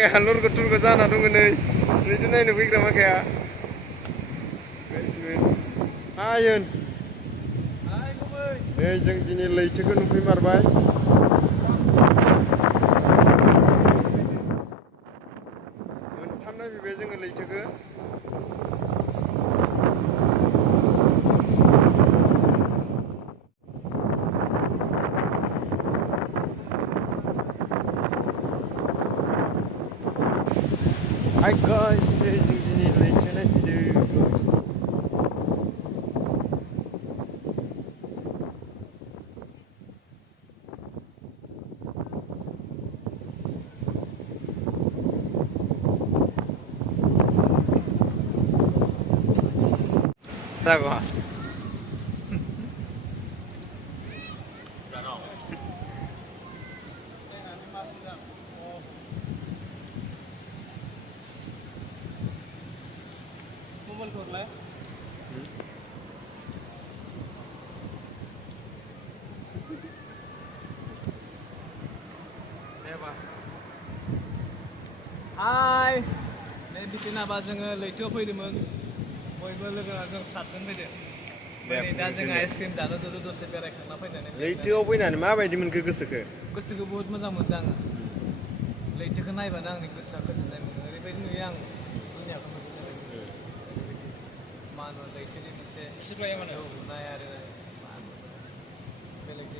Kayak halur ketul ke sana dong ini. Ini tuh nih nuki sama kayak. Ayun. Hai guys. Nih jeng ini lagi kan nuki marbai. Montana bibe jeng lagi ke. Hi guys, ini lencana video guys. Tahu. Hai. Nih di sini apa जोङो लैथोआव फैदोंमोन बयबो लोगोआ जों सातजन फैदों नै दा जों आइसक्रिम जानो दसे बेरायखांना फैनानै लैथोआव फैनानै माबायदि मोनखो गोसोखो बहुत मोजां मोनदों आङो लैथोखौ नायबानो आंनि गोसोआ गोजोननाय मोनो ओरैबायदि नुयो आं दुनियाखौ नुजोबनाय मा होनो लैथोनि मोनसे नुनाय आरो बेलेग